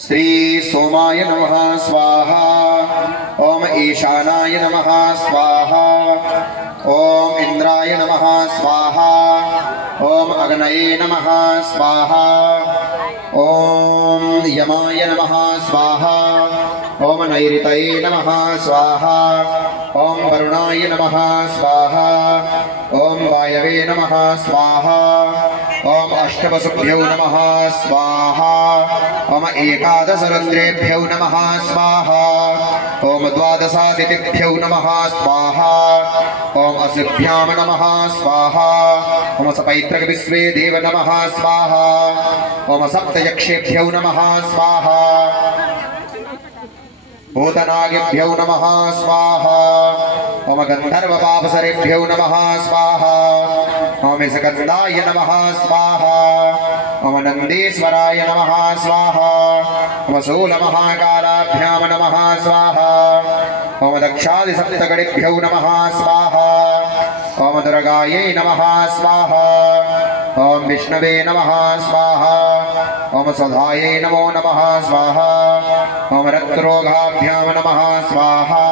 श्री सोमाय नमः स्वाहा। ओम ईशानाय नमः स्वाहा। ओम इंद्राय नमः स्वाहा। ओम अग्नये नमः स्वाहा। ओम यमाय नमः स्वाहा। ओम नैऋतये नमः स्वाहा। ओम वरुणाय नमः स्वाहा। ओम वायवे नमः स्वाहा। ओम अष्टवसुभ्यो नमः स्वाहा। ओम एकादश रुद्रेभ्यो नमः स्वाहा। ओम द्वादशादितिभ्यो नमः स्वाहा। ओम असुभ्यां नमः स्वाहा। ओम सपैत्रक विश्वे देव नमः स्वाहा। ओम सप्तयक्षेभ्यो नमः स्वाहा। भूतनागिभ्यो नमः स्वाहा। ओम गंधर्वपापसरेभ्यो नमः स्वाहा। ओम स्कंदाय नमः स्वाहा। ओम नंदीश्वराय नमः स्वाहा। ओम शूलमहाकाराभ्यां नमः स्वाहा। ओम दक्षादिसप्तगणेभ्यो नमः स्वाहा। ओम दुर्गायै नमः स्वाहा। ओम विष्णवे नमः स्वाहा। ओम स्वधायै नमो नमः स्वाहा। ओम रक्तरोगाभ्यां नमः स्वाहा।